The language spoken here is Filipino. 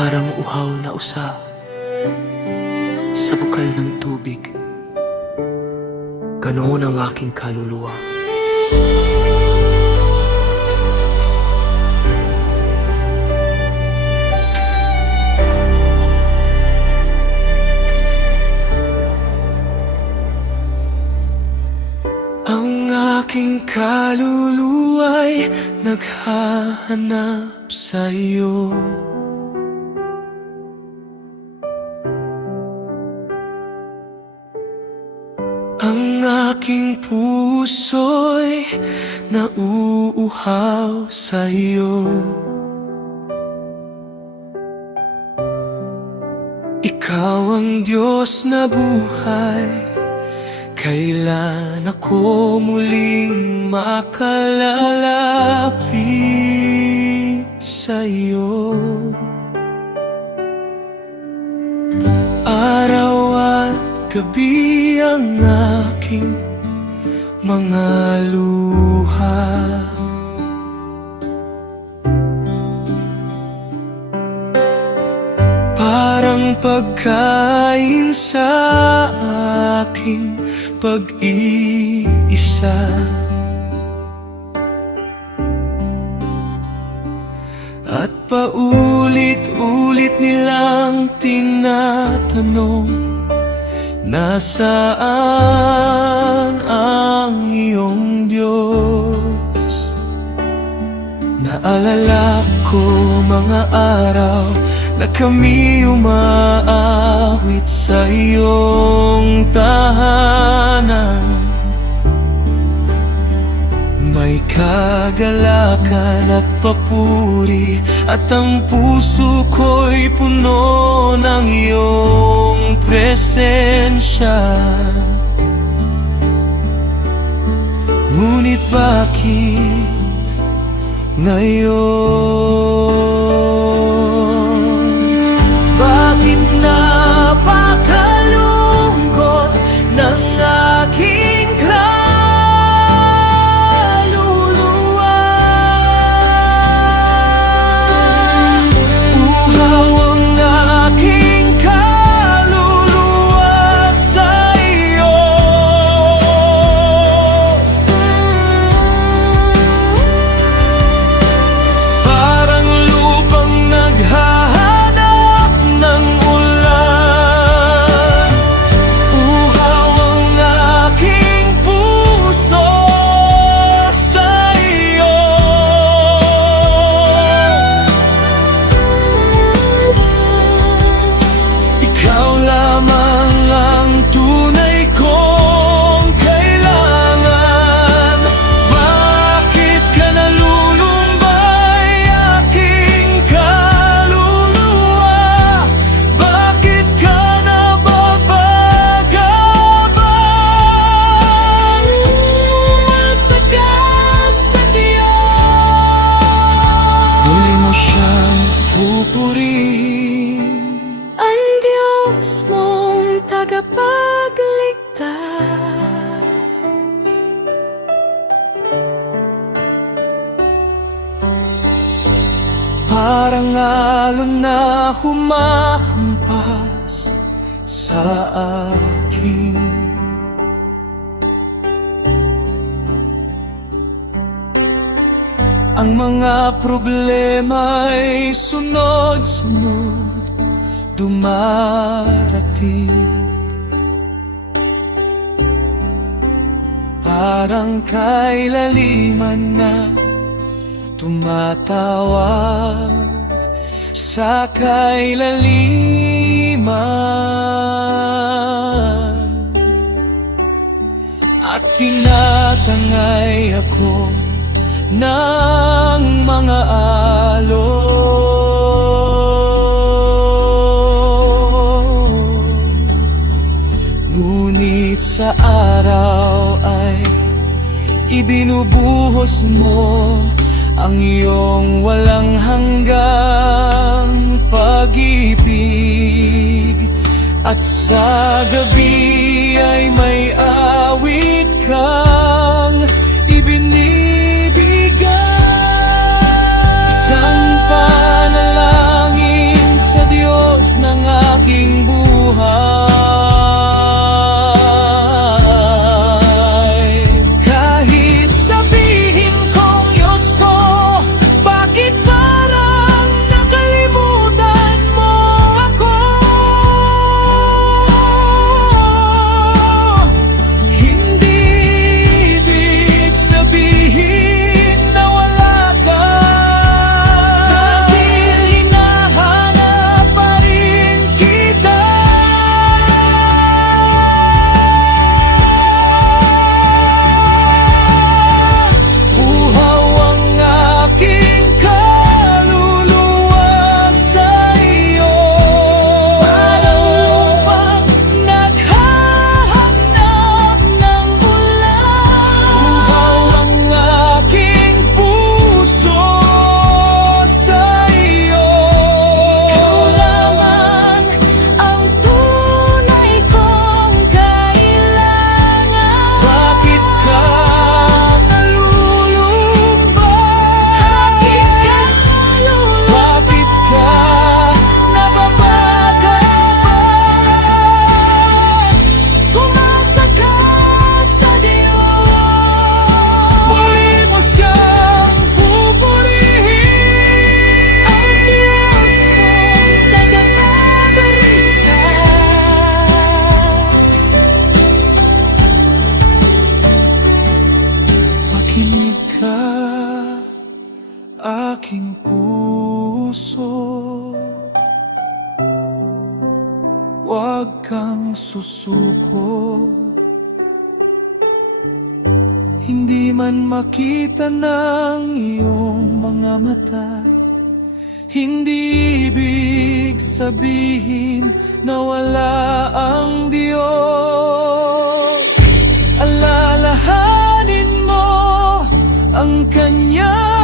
Parang uhaw na usa sa bukal ng tubig. Ganoon ang aking kaluluwa. Ang aking kaluluwa'y naghahanap sa iyo. Ang aking puso'y nauuhaw sa iyo. Ikaw ang Diyos na buhay. Kailan ako muling makalalapit sa iyo? Araw at gabi ang aking mga luha. Parang pagkain sa aking pag-iisa. At paulit-ulit nilang tinatanong, nasaan ang iyong Diyos? Naalala ko mga araw na kami umaawit sa iyong tahanan. May kagalakan at papuri, at ang puso ko'y puno ng iyong presensya. Ngunit bakit ngayon? Bakit napakalungkot ng aking kaluluwa? Uhaw ang aking kaluluwa sa iyo. Parang lupang naghahanap ng ulan. Uhaw ang aking puso sa iyo. Ikaw lamang ang tunay kong kailangan. Bakit ka nalulumbay, aking kaluluwa? Bakit ka nababagabang? Umasagas sa Diyos, muli mo siyang pupurihin. Ang Diyos mong tagapagligtas. Parang alon na humahampas sa akin. Ang mga problema'y sunod-sunod dumarating. Parang kailaliman na tumatawag sa kailaliman, at tinatangay ako ng mga alon. Ngunit sa araw ay ibinubuhos mo ang iyong walang hanggang pag-ibig, at sa gabi ay may awit kang ibinibigay. Isang panalangin sa aking puso. Huwag kang susuko. Hindi man makita ng iyong mga mata, hindi ibig sabihin na wala ang Diyos. Alalahanin mo ang Kanyang